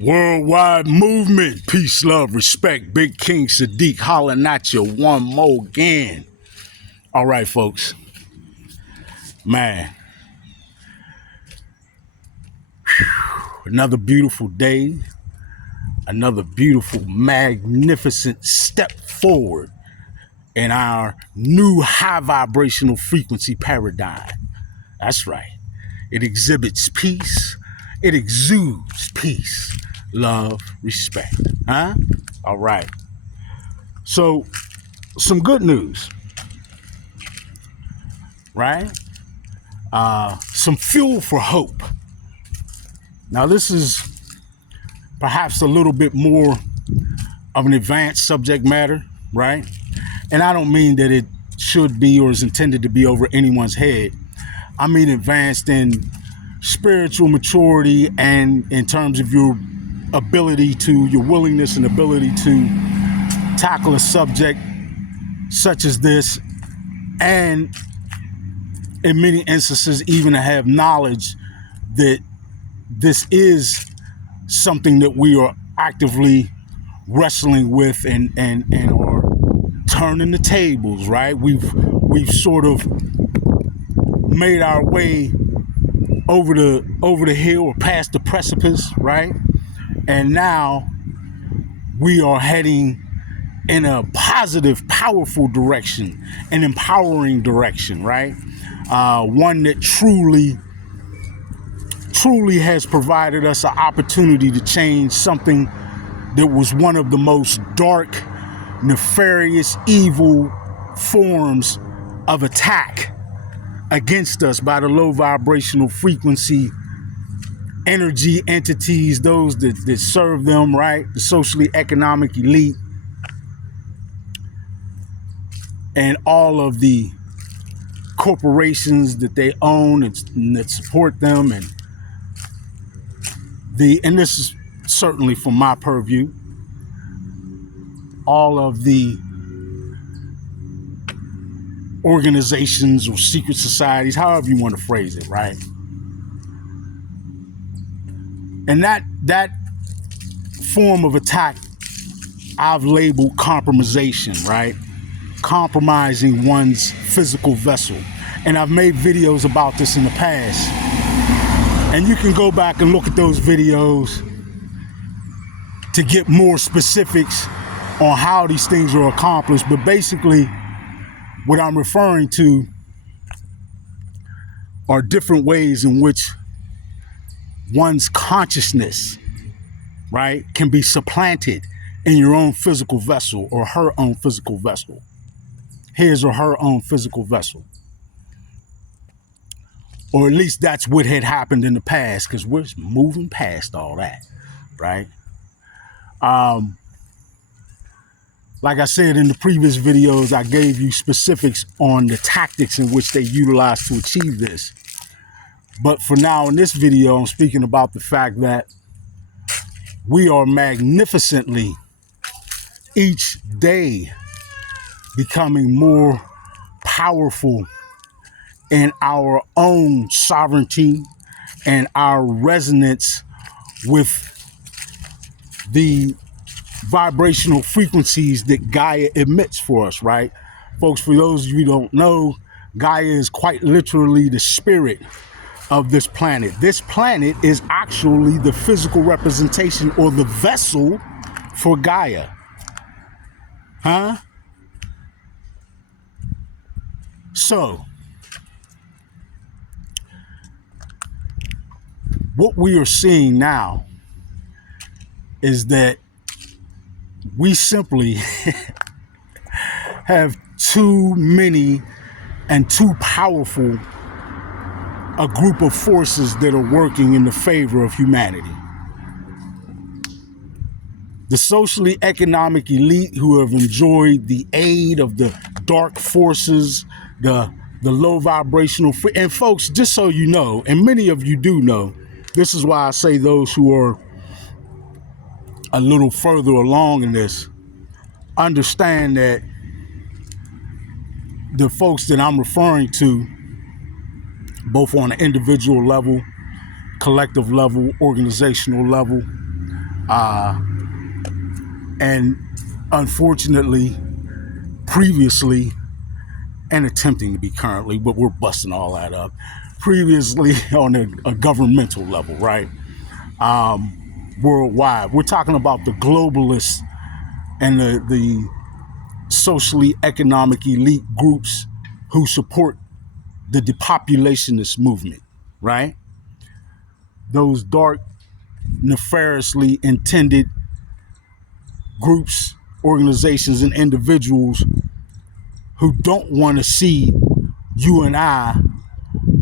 Worldwide movement, peace, love, respect. Big King Sadiq hollering at you one more again. All right, folks. Man. Another beautiful day. Another beautiful, magnificent step forward in our new high vibrational frequency paradigm. That's right. It exhibits peace. It exudes peace, love, respect. Huh? All right. So, some good news, right? Some fuel for hope. Now, this is perhaps a little bit more of an advanced subject matter, right? And I don't mean that it should be or is intended to be over anyone's head. I mean advanced in spiritual maturity and in terms of your ability to, your willingness and ability to tackle a subject such as this, and in many instances even to have knowledge that this is something that we are actively wrestling with and are turning the tables, right? We've sort of made our way over the hill or past the precipice, right? And now we are heading in a positive, powerful direction, an empowering direction, right? One that truly has provided us an opportunity to change something that was one of the most dark, nefarious, evil forms of attack against us by the low vibrational frequency energy entities, those that serve them, right? The socially economic elite and all of the corporations that they own and that support them, and this is certainly from my purview, all of the organizations or secret societies, however you want to phrase it, right? And that form of attack I've labeled compromisation, right? Compromising one's physical vessel. And I've made videos about this in the past. And you can go back and look at those videos to get more specifics on how these things are accomplished. But basically, what I'm referring to are different ways in which one's consciousness, right, can be supplanted in your own physical vessel or her own physical vessel, his or her own physical vessel. Or at least that's what had happened in the past, because we're moving past all that, right? Like I said in the previous videos, I gave you specifics on the tactics in which they utilize to achieve this. But for now, in this video, I'm speaking about the fact that we are magnificently each day becoming more powerful in our own sovereignty and our resonance with the vibrational frequencies that Gaia emits for us, right? Folks, for those of you who don't know, Gaia is quite literally the spirit of this planet. This planet is actually the physical representation or the vessel for Gaia. Huh? So, what we are seeing now is that we simply have too many and too powerful a group of forces that are working in the favor of humanity. The socially economic elite who have enjoyed the aid of the dark forces, the low vibrational and folks, just so you know, and many of you do know, this is why I say those who are a little further along in this understand that the folks that I'm referring to, both on an individual level, collective level, organizational level, And unfortunately, previously, and attempting to be currently, but we're busting all that up, previously on a governmental level, right? Worldwide. We're talking about the globalists and the socially economic elite groups who support the depopulationist movement, right? Those dark, nefariously intended groups, organizations, and individuals who don't want to see you and I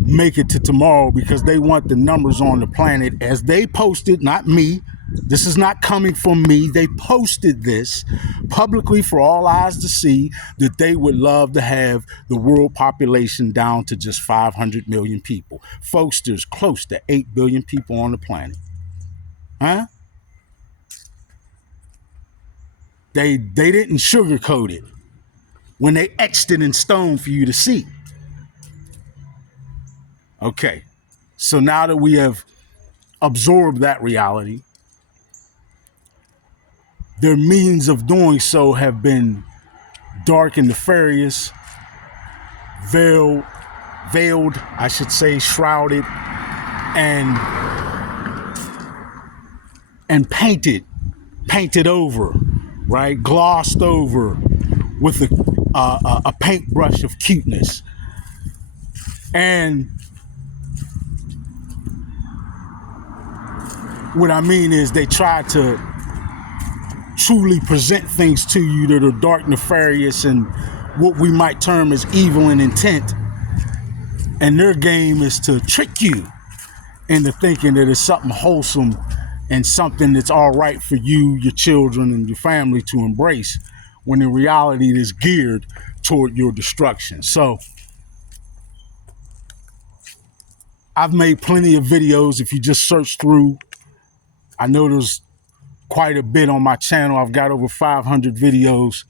make it to tomorrow because they want the numbers on the planet as they posted, not me. This is not coming from me. They posted this publicly for all eyes to see, that they would love to have the world population down to just 500 million people. Folks, there's close to 8 billion people on the planet. Huh? They didn't sugarcoat it when they etched it in stone for you to see. Okay, so now that we have absorbed that reality, their means of doing so have been dark and nefarious, veiled, I should say, shrouded, and painted over, right? Glossed over with a paintbrush of cuteness. And what I mean is they try to truly present things to you that are dark, nefarious, and what we might term as evil in intent. And their game is to trick you into thinking that it's something wholesome and something that's all right for you, your children, and your family to embrace, when in reality it is geared toward your destruction. So I've made plenty of videos. If you just search through, I know there's quite a bit on my channel. I've got over 500 videos.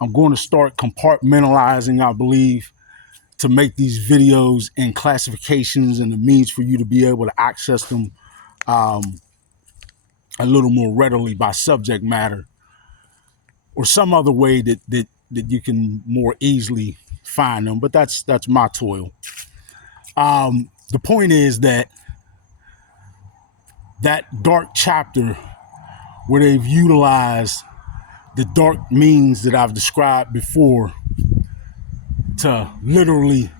I'm going to start compartmentalizing, I believe, to make these videos in classifications and the means for you to be able to access them a little more readily by subject matter, or some other way that you can more easily find them. But that's my toil. The point is that dark chapter where they've utilized the dark means that I've described before to literally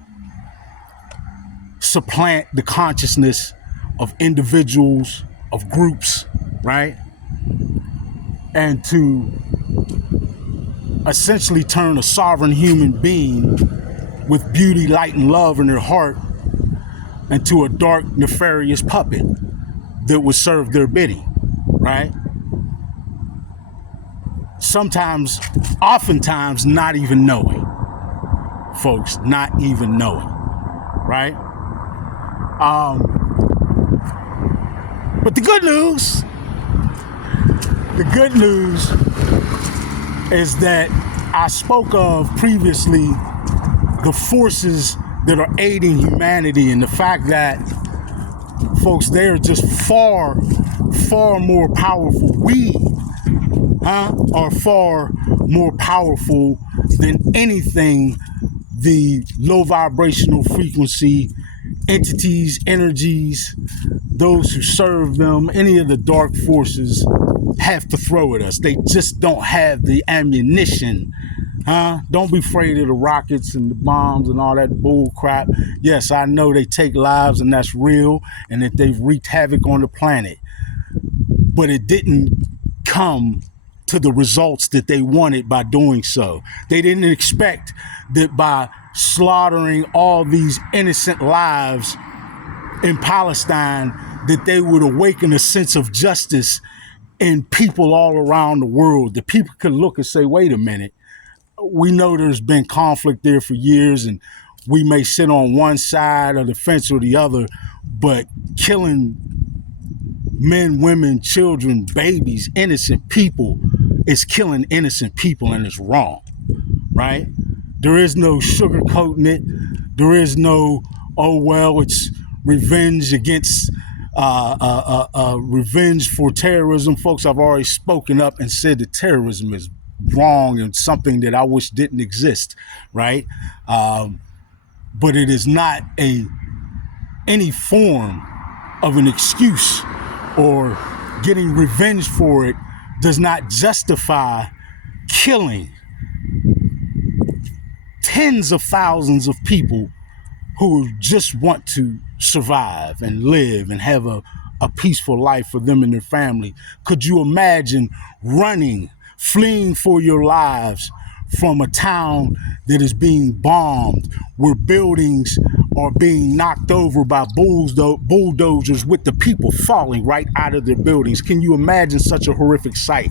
supplant the consciousness of individuals, of groups, right? And to essentially turn a sovereign human being with beauty, light, and love in their heart into a dark, nefarious puppet that would serve their bidding, right? Sometimes, oftentimes, not even knowing, folks, not even knowing, right? But the good news is that I spoke of previously the forces that are aiding humanity, and the fact that, folks, they're just far, far more powerful. We are far more powerful than anything the low vibrational frequency entities, energies, those who serve them, any of the dark forces have to throw at us. They just don't have the ammunition. Don't be afraid of the rockets and the bombs and all that bull crap. Yes, I know they take lives and that's real, and that they've wreaked havoc on the planet. But it didn't come to the results that they wanted by doing so. They didn't expect that by slaughtering all these innocent lives in Palestine that they would awaken a sense of justice in people all around the world. The people could look and say, wait a minute, we know there's been conflict there for years, and we may sit on one side of the fence or the other, but killing men, women, children, babies, innocent people is killing innocent people, and it's wrong, right? There is no sugarcoating it. There is no, oh, well, it's revenge against revenge for terrorism. Folks, I've already spoken up and said that terrorism is wrong and something that I wish didn't exist, right? But it is not any form of an excuse, or getting revenge for it does not justify killing tens of thousands of people who just want to survive and live and have a peaceful life for them and their family. Could you imagine running, fleeing for your lives from a town that is being bombed, where buildings are being knocked over by bulldozers with the people falling right out of their buildings? Can you imagine such a horrific sight?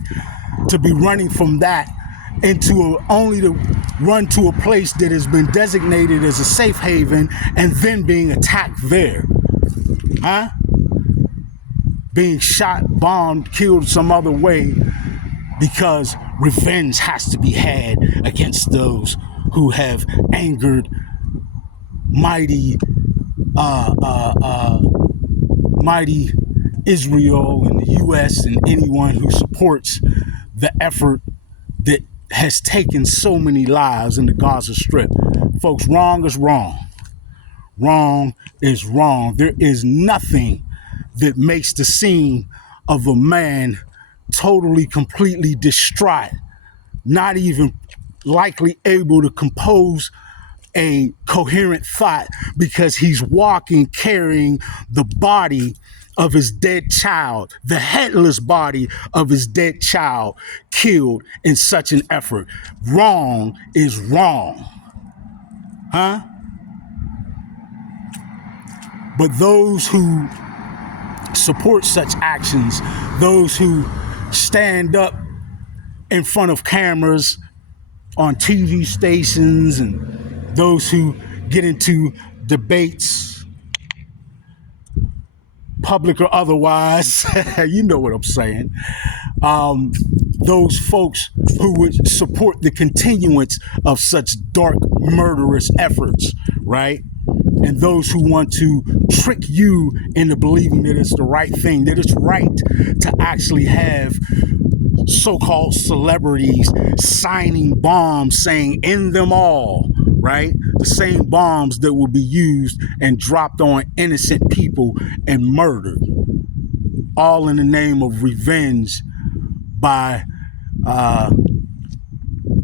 To be running from that only to run to a place that has been designated as a safe haven and then being attacked there, being shot, bombed, killed some other way, because revenge has to be had against those who have angered mighty Israel and the U.S. and anyone who supports the effort that has taken so many lives in the Gaza Strip. Folks, wrong is wrong. Wrong is wrong. There is nothing that makes the scene of a man totally, completely distraught, not even likely able to compose a coherent thought, because he's walking carrying the body of his dead child, the headless body of his dead child, killed in such an effort. Wrong is wrong. But those who support such actions, those who stand up in front of cameras on TV stations, and those who get into debates, public or otherwise, you know what I'm saying. Those folks who would support the continuance of such dark, murderous efforts, right? And those who want to trick you into believing that it's the right thing, that it's right to actually have so-called celebrities signing bombs saying "end them all," right? The same bombs that will be used and dropped on innocent people and murdered, all in the name of revenge by, I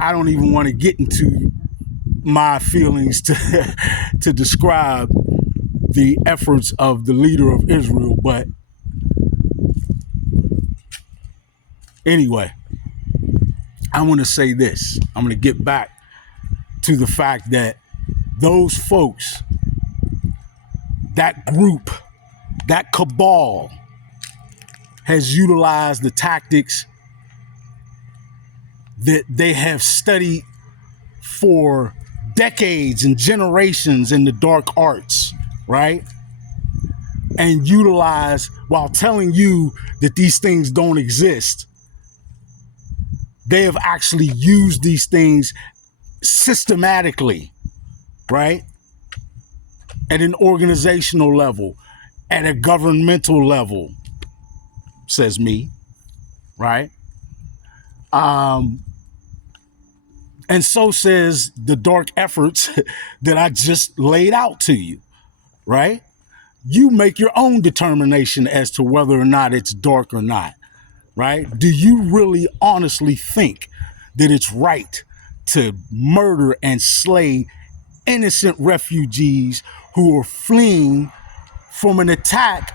don't even want to get into my feelings to describe the efforts of the leader of Israel, but anyway, I want to say this. I'm going to get back to the fact that those folks, that group, that cabal, has utilized the tactics that they have studied for decades and generations in the dark arts, right? And utilize, while telling you that these things don't exist, they have actually used these things systematically, right? At an organizational level, at a governmental level, says me, right? And so says the dark efforts that I just laid out to you, right? You make your own determination as to whether or not it's dark or not, right? Do you really honestly think that it's right to murder and slay innocent refugees who are fleeing from an attack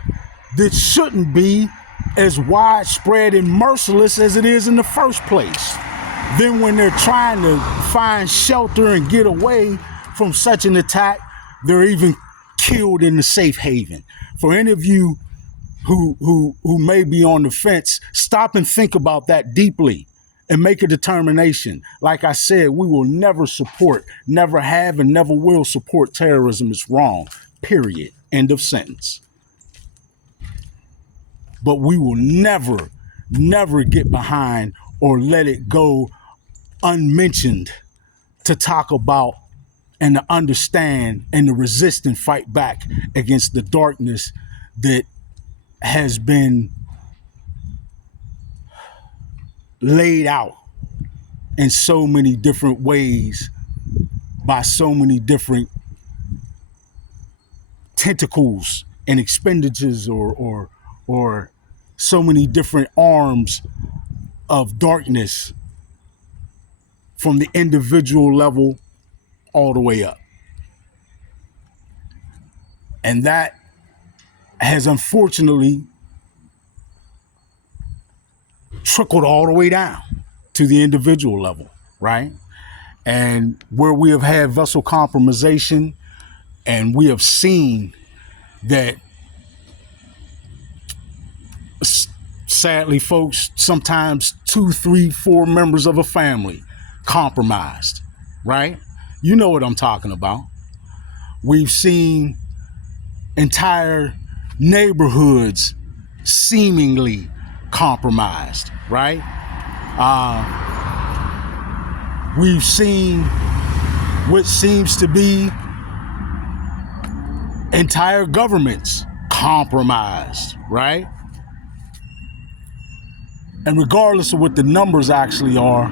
that shouldn't be as widespread and merciless as it is in the first place? Then when they're trying to find shelter and get away from such an attack, they're even killed in the safe haven. For any of you who may be on the fence, stop and think about that deeply and make a determination. Like I said, we will never support, never have, and never will support terrorism. It's wrong, period. End of sentence. But we will never get behind or let it go unmentioned to talk about and to understand and to resist and fight back against the darkness that has been laid out in so many different ways by so many different tentacles and expenditures or so many different arms of darkness from the individual level all the way up. And that has unfortunately trickled all the way down to the individual level, right? And where we have had vessel compromisation, and we have seen that, sadly, folks, sometimes 2, 3, 4 members of a family compromised, right? You know what I'm talking about. We've seen entire neighborhoods seemingly compromised, right? We've seen what seems to be entire governments compromised, right? And regardless of what the numbers actually are,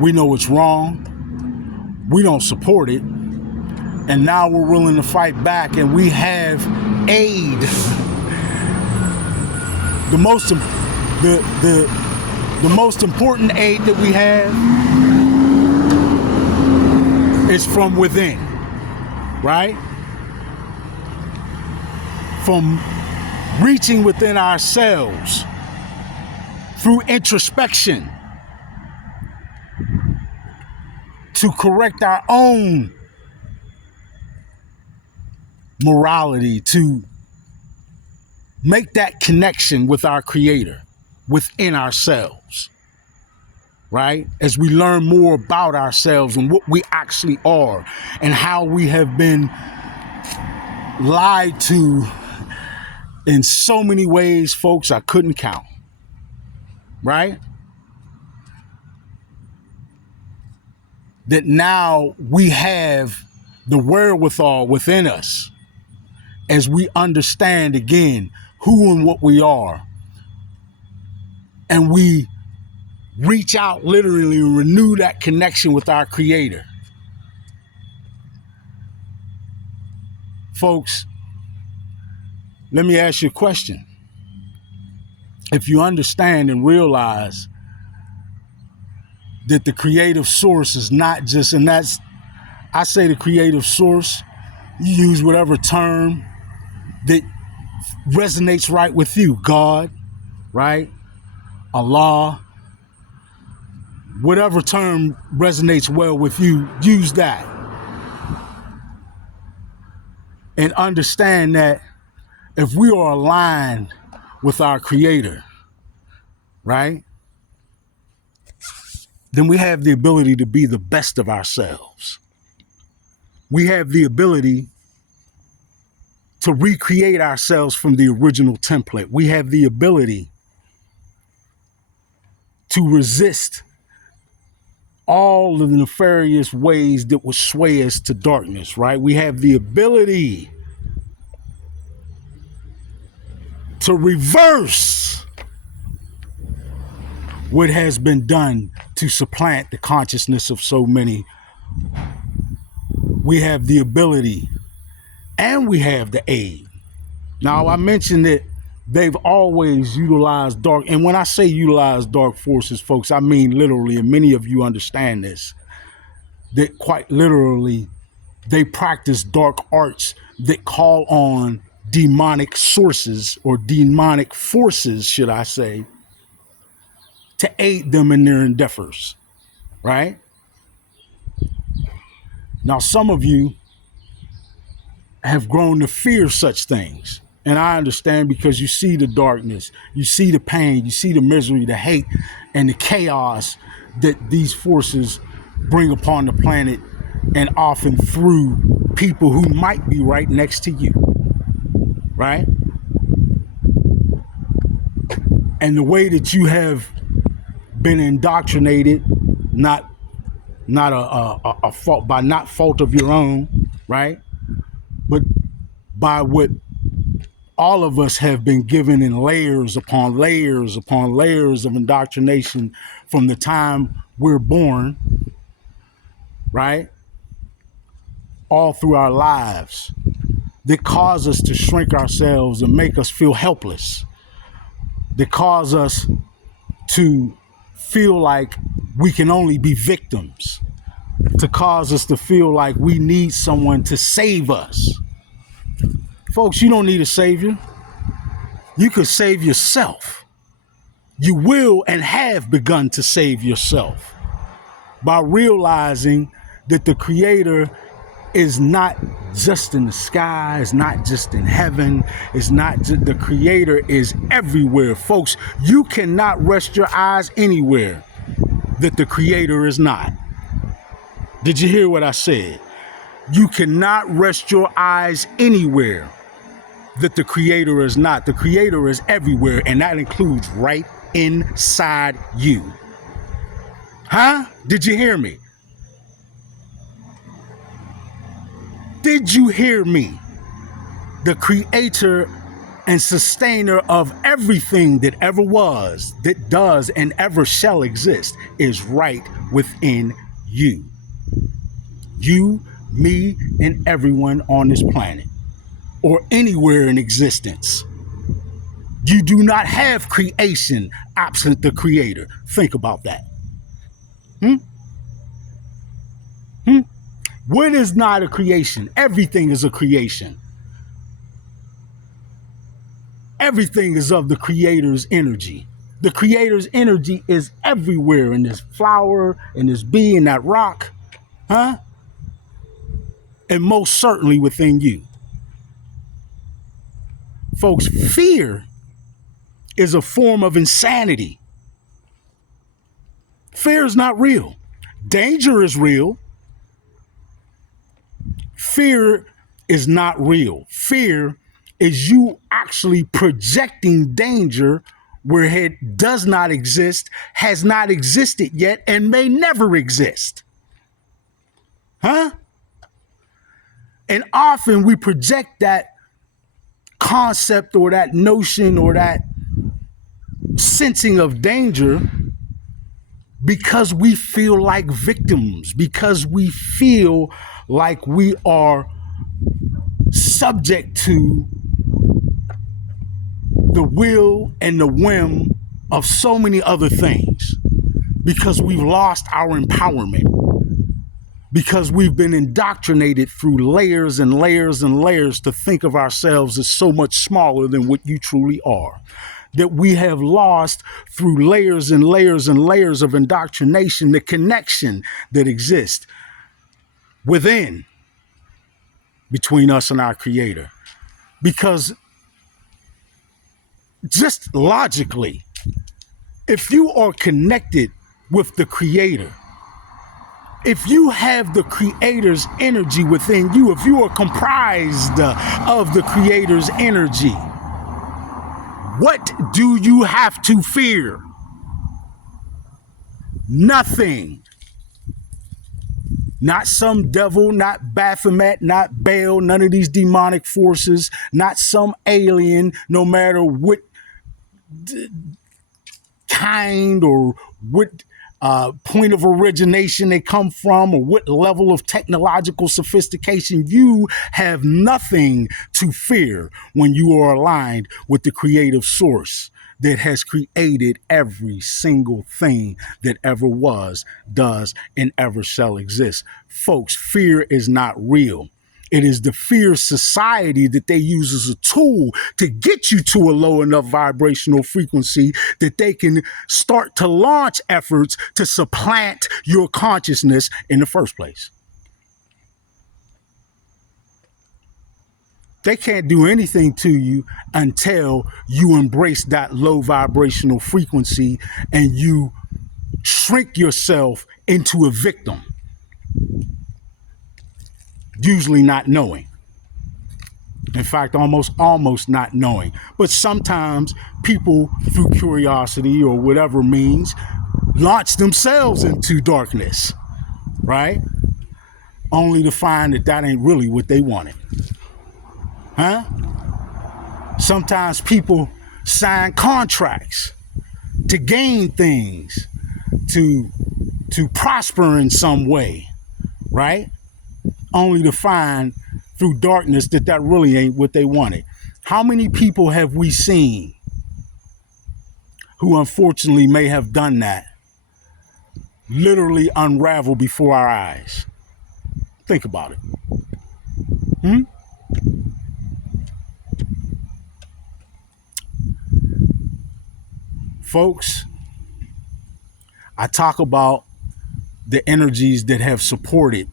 we know it's wrong. We don't support it. And now we're willing to fight back, and we have aid. The most important aid that we have is from within, right? From reaching within ourselves through introspection to correct our own morality, to make that connection with our Creator within ourselves, right? As we learn more about ourselves and what we actually are and how we have been lied to in so many ways, folks, I couldn't count, right? That now we have the wherewithal within us as we understand again who and what we are. And we reach out literally and renew that connection with our Creator. Folks, let me ask you a question. If you understand and realize that the creative source is not just, and that's, I say the creative source, you use whatever term that resonates right with you. God, right? Allah, whatever term resonates well with you, use that. And understand that if we are aligned with our Creator, right, then we have the ability to be the best of ourselves. We have the ability to recreate ourselves from the original template. We have the ability to resist all of the nefarious ways that would sway us to darkness, right? We have the ability to reverse what has been done to supplant the consciousness of so many. We have the ability and we have the aid. Now, I mentioned that they've always utilized dark, and when I say utilize dark forces, folks, I mean literally, and many of you understand this, that quite literally they practice dark arts that call on demonic sources, or demonic forces, should I say, to aid them in their endeavors, right? Now, some of you have grown to fear such things. And I understand, because you see the darkness, you see the pain, you see the misery, the hate, and the chaos that these forces bring upon the planet, and often through people who might be right next to you, right? And the way that you have been indoctrinated, not a fault, by not fault of your own, right? But by what all of us have been given in layers upon layers upon layers of indoctrination from the time we're born, right? All through our lives that cause us to shrink ourselves and make us feel helpless, that cause us to feel like we can only be victims, to cause us to feel like we need someone to save us. Folks, you don't need a savior. You could save yourself. You will and have begun to save yourself by realizing that the Creator is not just in the sky, is not just in heaven, is not just, the Creator is everywhere. Folks, you cannot rest your eyes anywhere that the Creator is not. Did you hear what I said? You cannot rest your eyes anywhere that the Creator is not. The Creator is everywhere, and that includes right inside you. Huh? Did you hear me? Did you hear me? The Creator and sustainer of everything that ever was, that does, and ever shall exist is right within you. You, me, and everyone on this planet, or anywhere in existence. You do not have creation absent the Creator. Think about that. What is not a creation? Everything is a creation. Everything is of the Creator's energy. The Creator's energy is everywhere, in this flower, in this bee, in that rock, and most certainly within you. Folks, fear is a form of insanity. Fear is not real. Danger is real. Fear is not real. Fear is you actually projecting danger where it does not exist, has not existed yet, and may never exist. And often we project that concept or that notion or that sensing of danger because we feel like victims, because we feel like we are subject to the will and the whim of so many other things, because we've lost our empowerment, because we've been indoctrinated through layers and layers and layers to think of ourselves as so much smaller than what you truly are, that we have lost through layers and layers and layers of indoctrination the connection that exists within, between us and our Creator. Because just logically, if you are connected with the Creator, if you have the Creator's energy within you, if you are comprised of the Creator's energy, what do you have to fear? Nothing. Not some devil, not Baphomet, not Baal, none of these demonic forces, not some alien, no matter what kind or what point of origination they come from or what level of technological sophistication. You have nothing to fear when you are aligned with the creative source that has created every single thing that ever was, does, and ever shall exist. Folks, fear is not real. It is the fear society that they use as a tool to get you to a low enough vibrational frequency that they can start to launch efforts to supplant your consciousness in the first place. They can't do anything to you until you embrace that low vibrational frequency and you shrink yourself into a victim, usually not knowing. In fact, almost not knowing. But sometimes people, through curiosity or whatever means, launch themselves into darkness, right? Only to find that that ain't really what they wanted. Sometimes people sign contracts to gain things, to prosper in some way, right? Only to find through darkness that really ain't what they wanted. How many people have we seen who unfortunately may have done that, literally unravel before our eyes? Think about it. Folks, I talk about the energies that have supported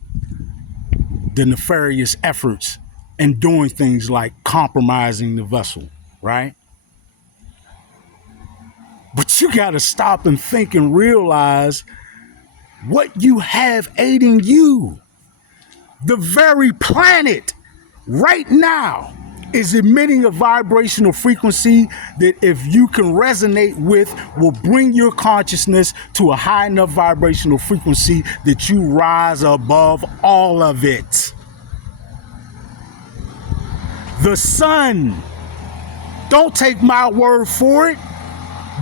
the nefarious efforts and doing things like compromising the vessel, right? But you got to stop and think and realize what you have aiding you. The very planet right now is emitting a vibrational frequency that, if you can resonate with, will bring your consciousness to a high enough vibrational frequency that you rise above all of it. The sun, don't take my word for it.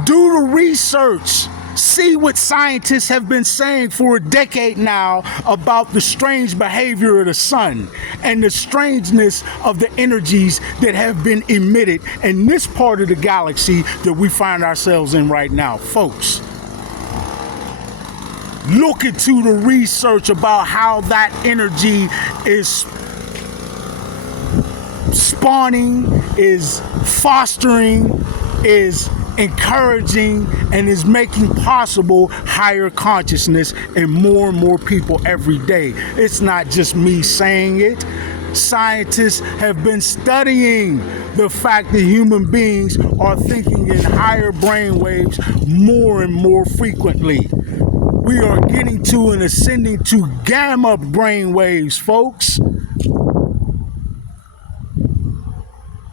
Do the research. See what scientists have been saying for a decade now about the strange behavior of the sun and the strangeness of the energies that have been emitted in this part of the galaxy that we find ourselves in right now. Folks, look into the research about how that energy is spawning, is fostering, is encouraging, and is making possible higher consciousness in more and more people every day. It's not just me saying it. Scientists have been studying the fact that human beings are thinking in higher brain waves more and more frequently. We are getting to and ascending to gamma brain waves, folks.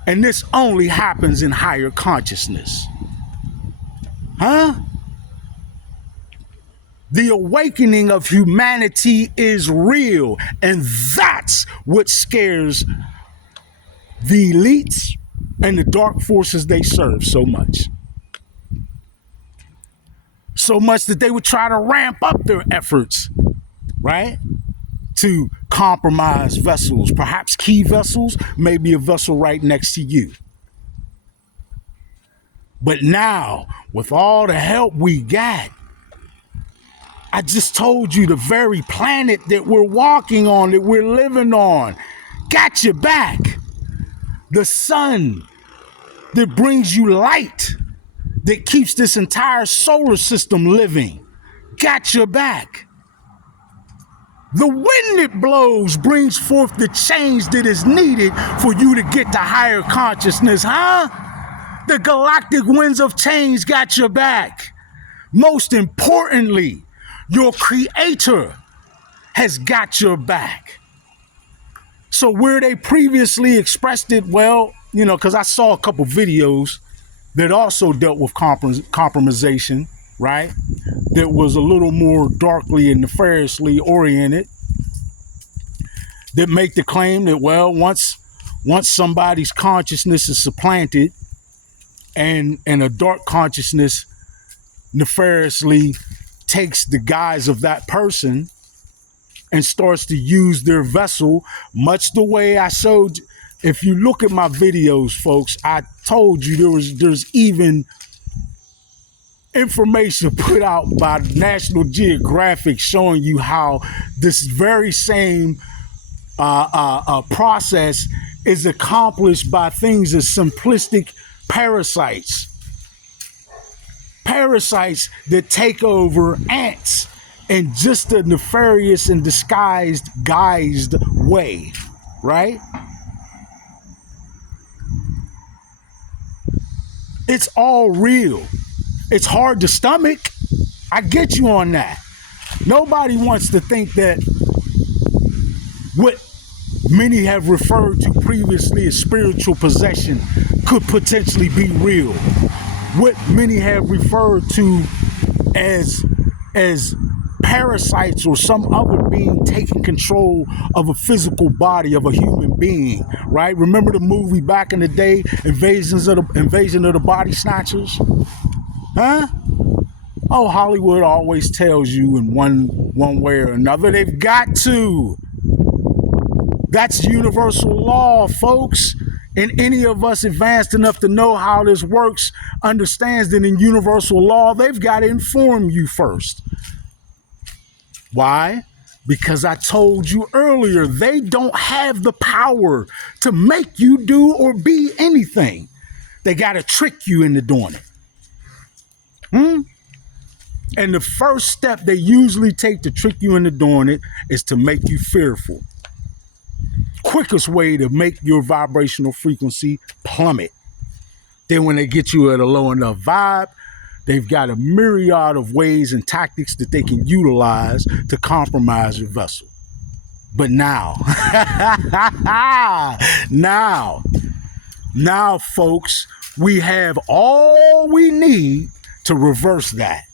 And this only happens in higher consciousness. The awakening of humanity is real, and that's what scares the elites and the dark forces they serve so much. So much that they would try to ramp up their efforts, right? To compromise vessels, perhaps key vessels, maybe a vessel right next to you. But now, with all the help we got, I just told you the very planet that we're walking on, that we're living on, got your back. The sun that brings you light, that keeps this entire solar system living, got your back. The wind that blows brings forth the change that is needed for you to get to higher consciousness, The galactic winds of change got your back. Most importantly, your creator has got your back. So where they previously expressed it, well, because I saw a couple videos that also dealt with compromisation, right? That was a little more darkly and nefariously oriented, that make the claim that, well, once somebody's consciousness is supplanted and a dark consciousness nefariously takes the guise of that person and starts to use their vessel, much the way I showed. If you look at my videos, folks, I told you there's even information put out by National Geographic showing you how this very same process is accomplished by things as simplistic parasites that take over ants in just a nefarious and guised way, right? It's all real. It's hard to stomach. I get you on that. Nobody wants to think that what many have referred to previously as spiritual possession could potentially be real. What many have referred to as parasites or some other being taking control of a physical body of a human being, right? Remember the movie back in the day, Invasion of the Body Snatchers? Huh? Oh, Hollywood always tells you in one way or another, they've got to. That's universal law, folks. And any of us advanced enough to know how this works understands that in universal law, they've got to inform you first. Why? Because I told you earlier, they don't have the power to make you do or be anything. They got to trick you into doing it. And the first step they usually take to trick you into doing it is to make you fearful. Quickest way to make your vibrational frequency plummet. Then when they get you at a low enough vibe, they've got a myriad of ways and tactics that they can utilize to compromise your vessel. But now, now, folks, we have all we need to reverse that.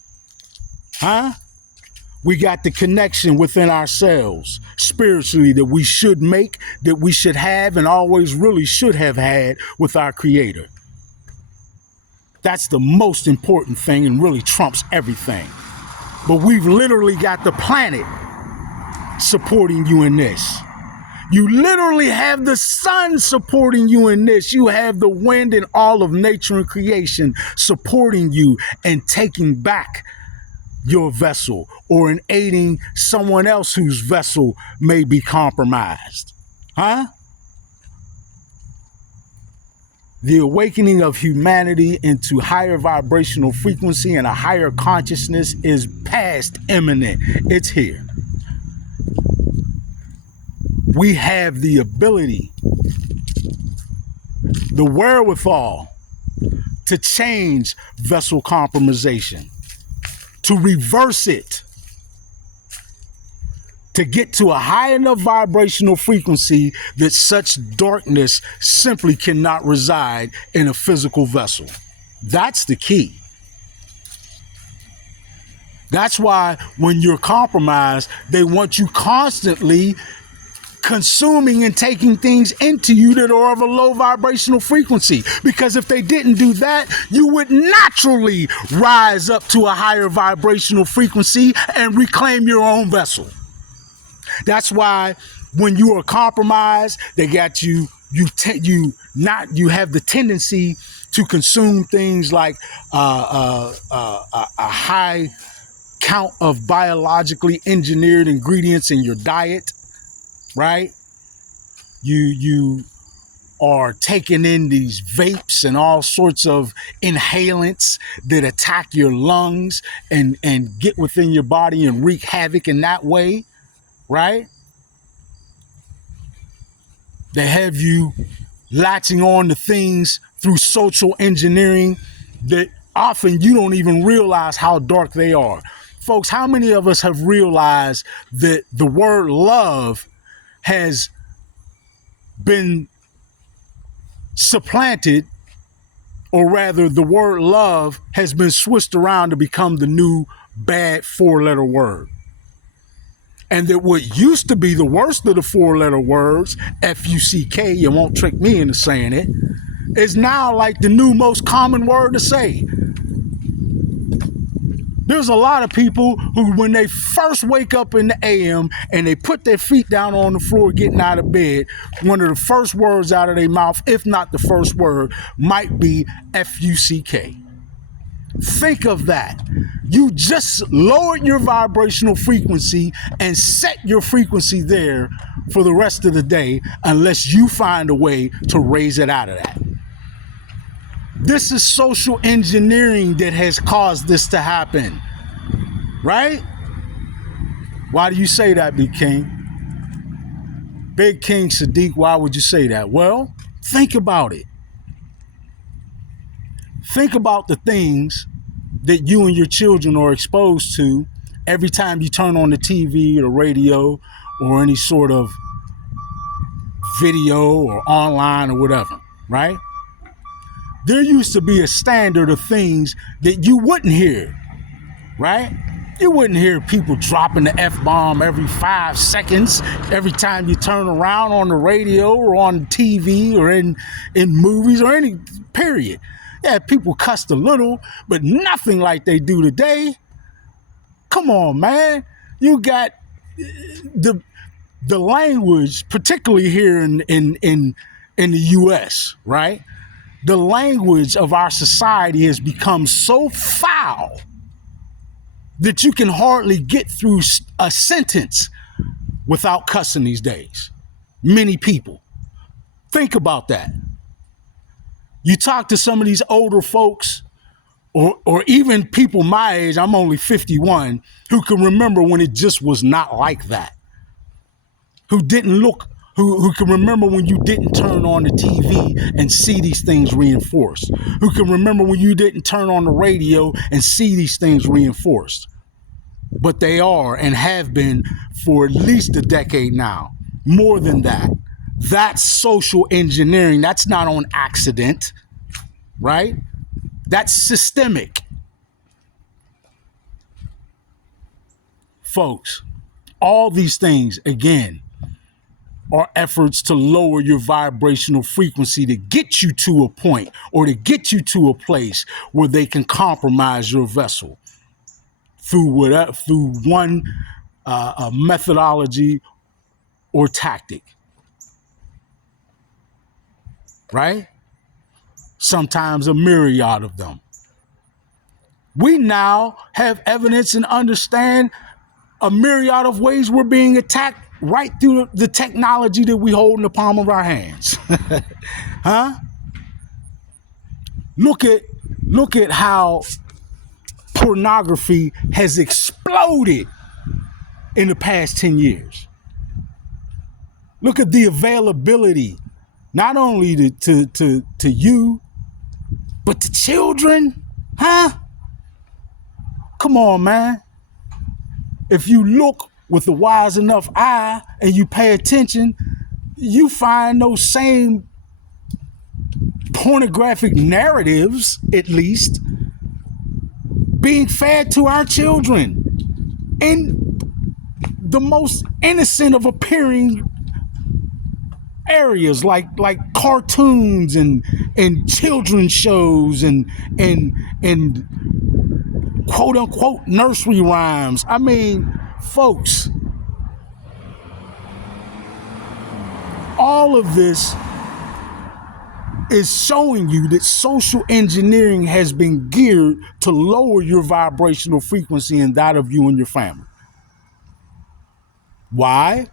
Huh? We got the connection within ourselves spiritually that we should make, that we should have, and always really should have had with our Creator. That's the most important thing and really trumps everything. But we've literally got the planet supporting you in this. You literally have the sun supporting you in this. You have the wind and all of nature and creation supporting you and taking back your vessel or in aiding someone else whose vessel may be compromised. Huh? The awakening of humanity into higher vibrational frequency and a higher consciousness is past imminent. It's here. We have the ability, the wherewithal to change vessel compromisation, to reverse it, to get to a high enough vibrational frequency that such darkness simply cannot reside in a physical vessel. That's the key. That's why when you're compromised, they want you constantly consuming and taking things into you that are of a low vibrational frequency. Because if they didn't do that, you would naturally rise up to a higher vibrational frequency and reclaim your own vessel. That's why when you are compromised, they got you have the tendency to consume things like a high count of biologically engineered ingredients in your diet. Right? You are taking in these vapes and all sorts of inhalants that attack your lungs and get within your body and wreak havoc in that way. Right? They have you latching on to things through social engineering that often you don't even realize how dark they are. Folks, how many of us have realized that the word love has been supplanted, or rather the word love has been switched around to become the new bad 4-letter word? And that what used to be the worst of the 4-letter words, F-U-C-K, you won't trick me into saying it, is now like the new most common word to say. There's a lot of people who, when they first wake up in the AM and they put their feet down on the floor getting out of bed, one of the first words out of their mouth, if not the first word, might be F-U-C-K. Think of that. You just lowered your vibrational frequency and set your frequency there for the rest of the day unless you find a way to raise it out of that. This is social engineering that has caused this to happen, right? Why do you say that, Big King? Big King Sadiq, why would you say that? Well, think about it. Think about the things that you and your children are exposed to every time you turn on the TV or the radio or any sort of video or online or whatever, right? There used to be a standard of things that you wouldn't hear, right? You wouldn't hear people dropping the F-bomb every 5 seconds, every time you turn around on the radio or on TV or in movies or any period. Yeah, people cussed a little, but nothing like they do today. Come on, man. You got the language, particularly here in the US, right? The language of our society has become so foul that you can hardly get through a sentence without cussing these days. Many people. Think about that. You talk to some of these older folks, or even people my age, I'm only 51, who can remember when it just was not like that. Who can remember when you didn't turn on the TV and see these things reinforced. Who can remember when you didn't turn on the radio and see these things reinforced. But they are and have been for at least a decade now. More than that. That's social engineering. That's not on accident, right? That's systemic. Folks, all these things, again, are efforts to lower your vibrational frequency to get you to a point or to get you to a place where they can compromise your vessel through one methodology or tactic, right? Sometimes a myriad of them. We now have evidence and understand a myriad of ways we're being attacked right through the technology that we hold in the palm of our hands. Huh? Look at how pornography has exploded in the past 10 years. Look at the availability, not only to you, but to children. Huh? Come on, man. If you look with a wise enough eye and you pay attention, you find those same pornographic narratives, at least, being fed to our children in the most innocent of appearing areas, like cartoons and children's shows and quote unquote nursery rhymes. I mean, folks, all of this is showing you that social engineering has been geared to lower your vibrational frequency and that of you and your family. Why?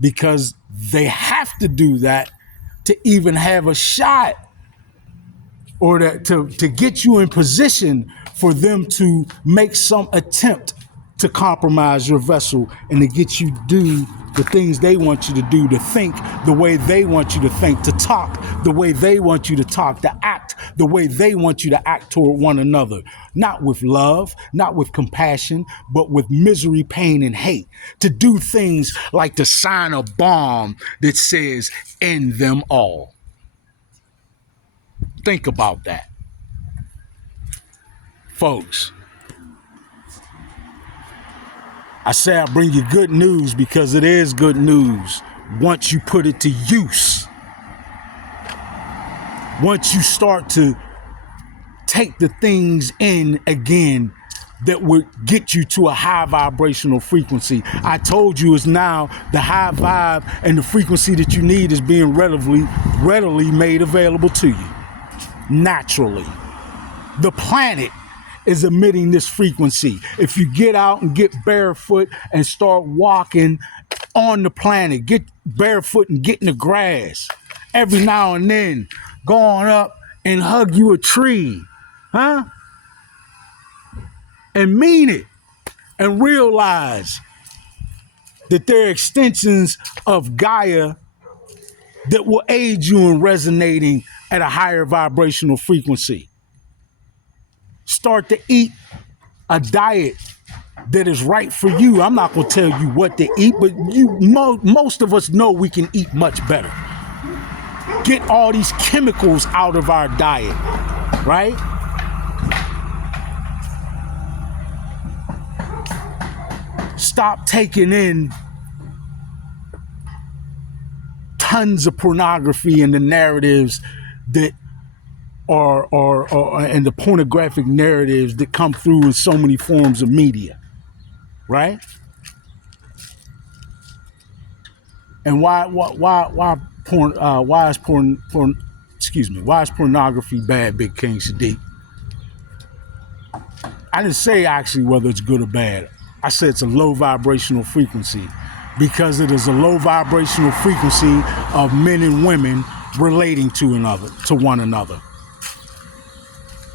Because they have to do that to even have a shot, or to get you in position for them to make some attempt to compromise your vessel and to get you to do the things they want you to do, to think the way they want you to think, to talk the way they want you to talk, to act the way they want you to act toward one another. Not with love, not with compassion, but with misery, pain, and hate. To do things like to sign a bomb that says, end them all. Think about that. Folks, I say I bring you good news because it is good news once you put it to use. Once you start to take the things in again that would get you to a high vibrational frequency. I told you it's now the high vibe and the frequency that you need is being readily made available to you. Naturally. The planet is emitting this frequency. If you get out and get barefoot and start walking on the planet, get barefoot and get in the grass, every now and then, go on up and hug you a tree, huh? And mean it and realize that they're extensions of Gaia that will aid you in resonating at a higher vibrational frequency. Start to eat a diet that is right for you. I'm not going to tell you what to eat, but most of us know we can eat much better. Get all these chemicals out of our diet, right? stop taking in tons of pornography and the narratives that are and the pornographic narratives that come through in so many forms of media, right? And why is pornography bad, Big King Sadiq? I didn't say actually whether it's good or bad. I said it's a low vibrational frequency because it is a low vibrational frequency of men and women relating to one another.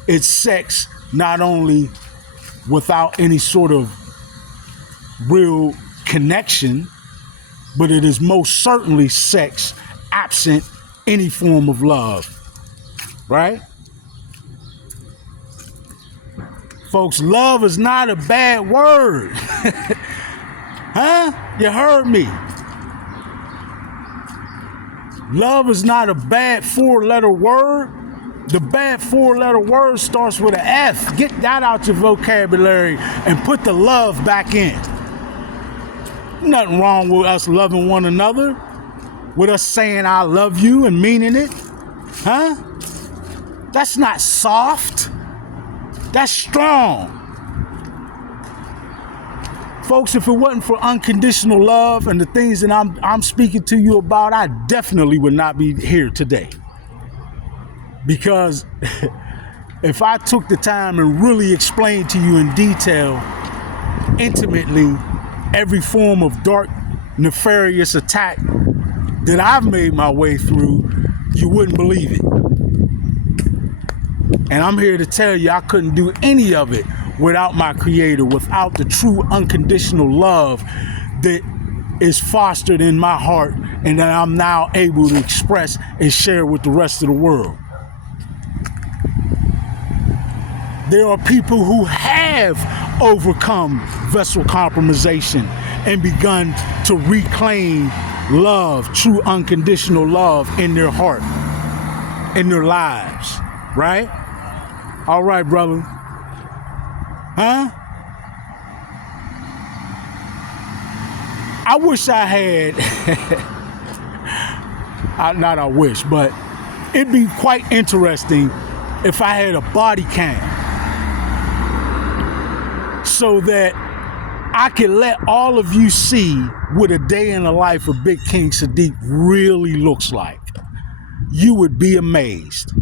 It's sex not only without any sort of real connection, but it is most certainly sex absent any form of love, right? Folks, love is not a bad word. Huh? You heard me. Love is not a bad 4-letter word. The bad 4-letter word starts with an F. Get that out your vocabulary and put the love back in. Nothing wrong with us loving one another, with us saying I love you and meaning it. Huh? That's not soft. That's strong. Folks, if it wasn't for unconditional love and the things that I'm speaking to you about, I definitely would not be here today. Because if I took the time and really explained to you in detail, intimately, every form of dark, nefarious attack that I've made my way through, you wouldn't believe it. And I'm here to tell you I couldn't do any of it without my creator, without the true unconditional love that is fostered in my heart and that I'm now able to express and share with the rest of the world. There are people who have overcome vessel compromisation and begun to reclaim love, true unconditional love in their heart, in their lives, right? All right, brother. Huh? I wish I had, not I wish, but it'd be quite interesting if I had a body cam so that I could let all of you see what a day in the life of Big King Sadiq really looks like. You would be amazed.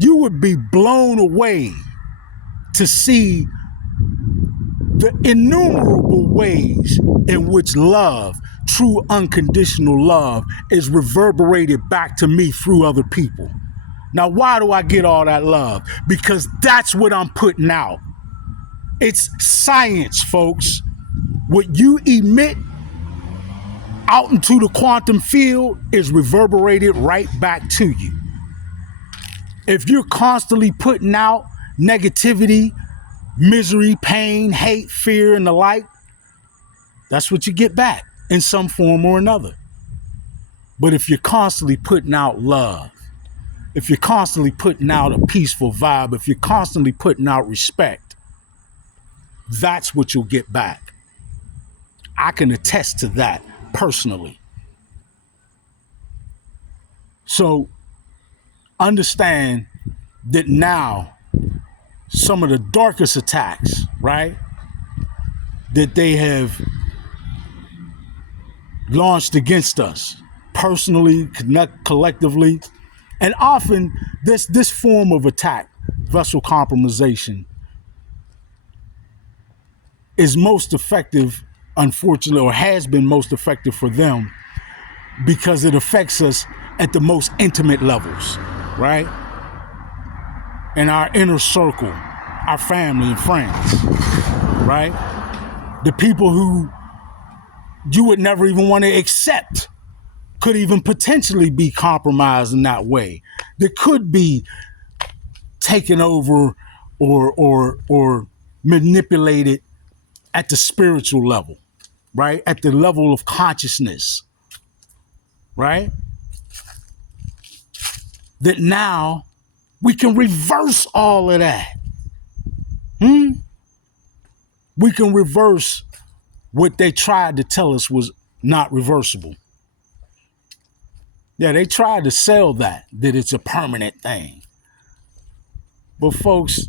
You would be blown away to see the innumerable ways in which love, true unconditional love, is reverberated back to me through other people. Now, why do I get all that love? Because that's what I'm putting out. It's science, folks. What you emit out into the quantum field is reverberated right back to you. If you're constantly putting out negativity, misery, pain, hate, fear, and the like, that's what you get back in some form or another. But if you're constantly putting out love, if you're constantly putting out a peaceful vibe, if you're constantly putting out respect, that's what you'll get back. I can attest to that personally. So understand that now some of the darkest attacks, right, that they have launched against us personally, collectively, and often this form of attack, vessel compromisation, is most effective, unfortunately, or has been most effective for them because it affects us at the most intimate levels, right? In our inner circle, our family and friends, right? The people who you would never even want to accept could even potentially be compromised in that way. That could be taken over or manipulated at the spiritual level, right? At the level of consciousness, right? That now we can reverse all of that. We can reverse what they tried to tell us was not reversible. Yeah, they tried to sell that it's a permanent thing. But folks,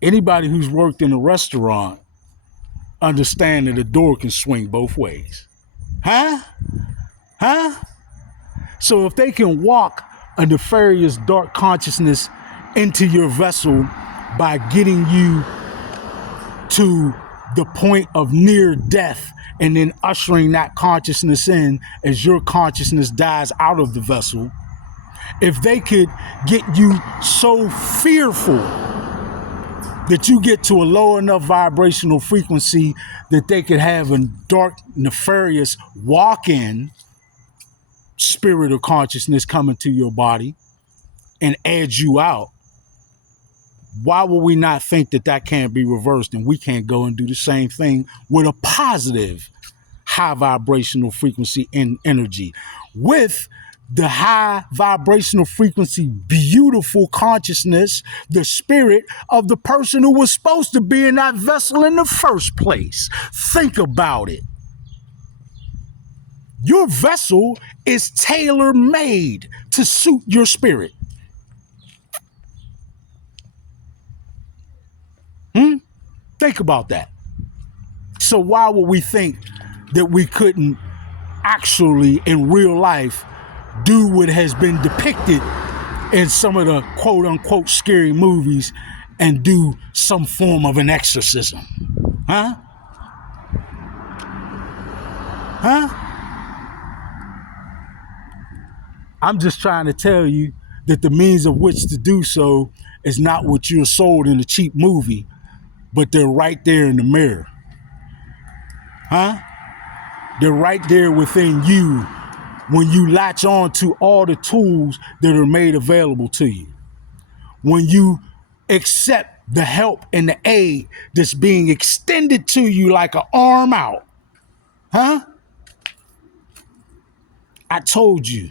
anybody who's worked in a restaurant understand that a door can swing both ways. Huh? So if they can walk a nefarious dark consciousness into your vessel by getting you to the point of near death and then ushering that consciousness in as your consciousness dies out of the vessel, if they could get you so fearful that you get to a low enough vibrational frequency that they could have a dark, nefarious walk-in spirit of consciousness come into your body and edge you out, why would we not think that that can't be reversed and we can't go and do the same thing with a positive high vibrational frequency and energy with the high vibrational frequency, beautiful consciousness, the spirit of the person who was supposed to be in that vessel in the first place? Think about it. Your vessel is tailor-made to suit your spirit. Think about that. So why would we think that we couldn't actually in real life do what has been depicted in some of the quote unquote scary movies and do some form of an exorcism? Huh? I'm just trying to tell you that the means of which to do so is not what you're sold in a cheap movie, but they're right there in the mirror. They're right there within you when you latch on to all the tools that are made available to you. When you accept the help and the aid that's being extended to you like an arm out. I told you,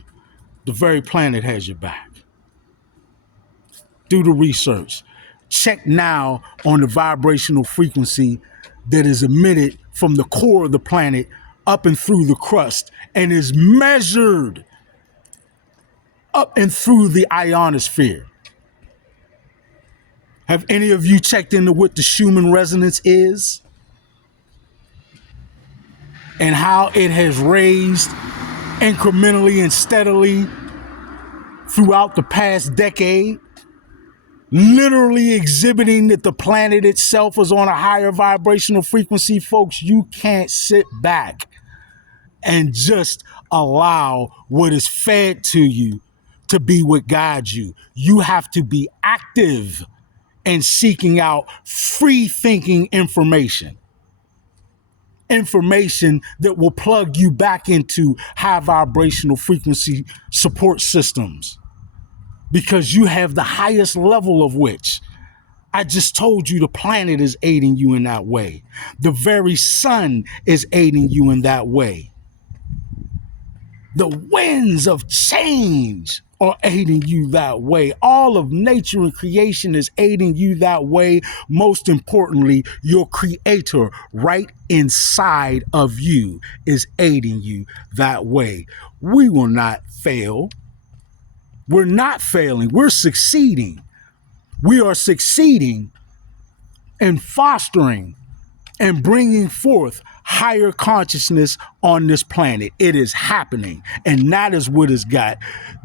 the very planet has your back. Do the research. Check now on the vibrational frequency that is emitted from the core of the planet up and through the crust and is measured up and through the ionosphere. Have any of you checked into what the Schumann resonance is and how it has raised incrementally and steadily throughout the past decade? Literally exhibiting that the planet itself is on a higher vibrational frequency. Folks, you can't sit back and just allow what is fed to you to be what guides you. You have to be active in seeking out free thinking information. Information that will plug you back into high vibrational frequency support systems. Because you have the highest level of which, I just told you, the planet is aiding you in that way. The very sun is aiding you in that way. The winds of change are aiding you that way. All of nature and creation is aiding you that way. Most importantly, your creator right inside of you is aiding you that way. We will not fail. We're not failing. We're succeeding. We are succeeding in fostering and bringing forth higher consciousness on this planet. It is happening. And that is what has got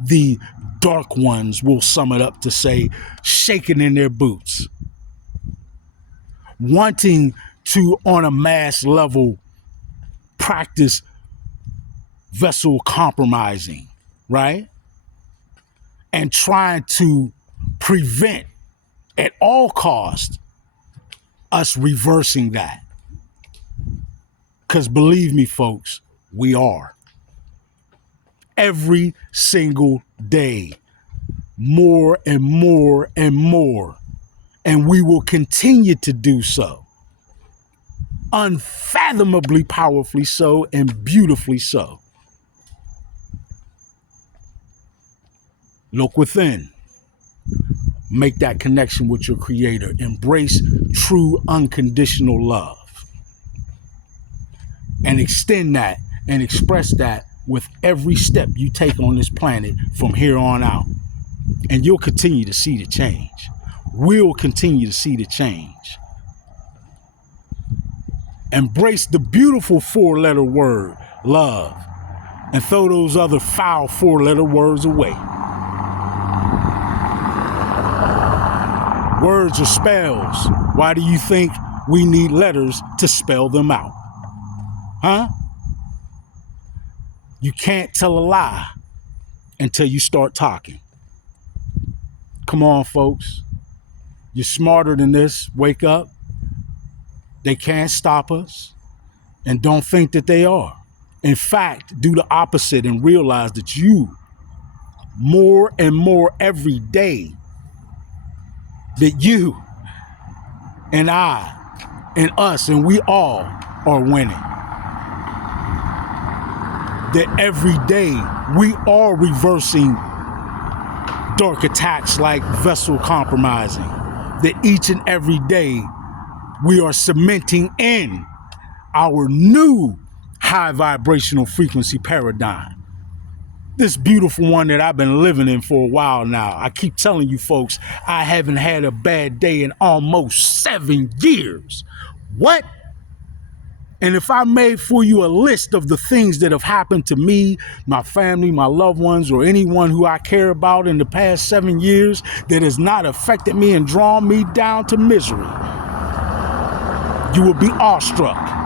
the dark ones, we'll sum it up to say, shaking in their boots. Wanting to, on a mass level, practice vessel compromising, right? And trying to prevent at all costs us reversing that. Because believe me, folks, we are. Every single day, more and more and more. And we will continue to do so. Unfathomably powerfully so and beautifully so. Look within. Make that connection with your creator. Embrace true unconditional love. and extend that and express that with every step you take on this planet from here on out. And you'll continue to see the change. We'll continue to see the change. Embrace the beautiful 4-letter word, love, and throw those other foul 4-letter words away. Words are spells. Why do you think we need letters to spell them out? Huh? You can't tell a lie until you start talking. Come on, folks. You're smarter than this. Wake up. They can't stop us. And don't think that they are. In fact, do the opposite and realize that you, more and more every day, that you and I and us and we all are winning. That every day we are reversing dark attacks like vessel compromising. That each and every day we are cementing in our new high vibrational frequency paradigm. This beautiful one that I've been living in for a while now. I keep telling you folks, I haven't had a bad day in almost 7 years. What? And if I made for you a list of the things that have happened to me, my family, my loved ones, or anyone who I care about in the past 7 years that has not affected me and drawn me down to misery, you would be awestruck.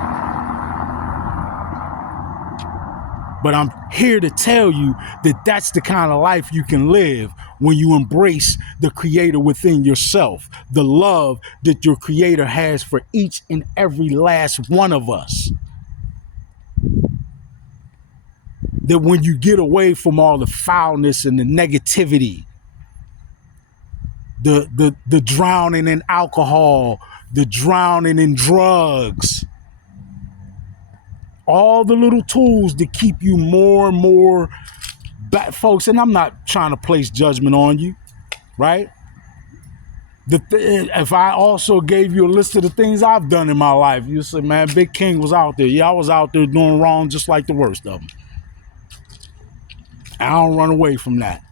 But I'm here to tell you that that's the kind of life you can live when you embrace the creator within yourself, the love that your creator has for each and every last one of us. That when you get away from all the foulness and the negativity, the drowning in alcohol, the drowning in drugs, all the little tools to keep you more and more back, folks. And I'm not trying to place judgment on you, right? If I also gave you a list of the things I've done in my life, you say, man, Big King was out there. Yeah, I was out there doing wrong just like the worst of them. I don't run away from that.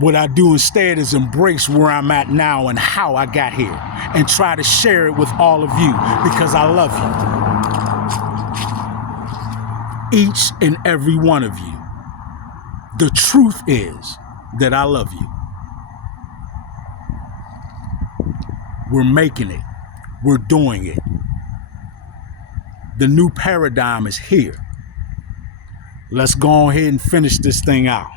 What I do instead is embrace where I'm at now and how I got here and try to share it with all of you because I love you. Each and every one of you. The truth is that I love you. We're making it. We're doing it. The new paradigm is here. Let's go ahead and finish this thing out.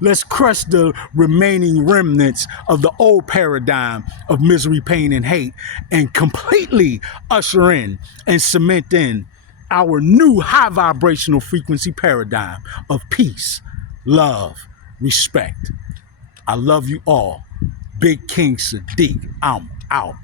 Let's crush the remaining remnants of the old paradigm of misery, pain, and hate and completely usher in and cement in our new high vibrational frequency paradigm of peace, love, respect. I love you all. Big King Sadiq, I'm out.